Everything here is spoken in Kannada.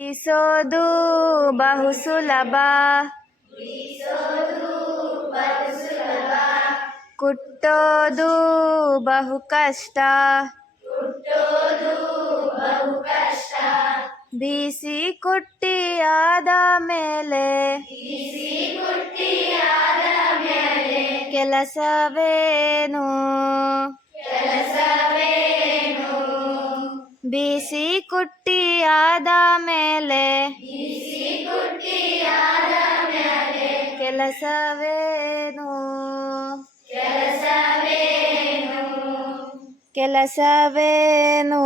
ಬೀಸೋದು ಬಹು ಸುಲಭ. ಕುಟ್ಟೋದು ಬಹು ಕಷ್ಟ. ಬೀಸಿ ಕುಟ್ಟಿ ಆದ ಮೇಲೆ. ಕೆಲಸವೇನು? ಬೀಸಿ ಕುಟ್ಟಿ ಆದ ಮೇಲೆ ಕೆಲಸವೇನು? ಕೆಲಸವೇನು?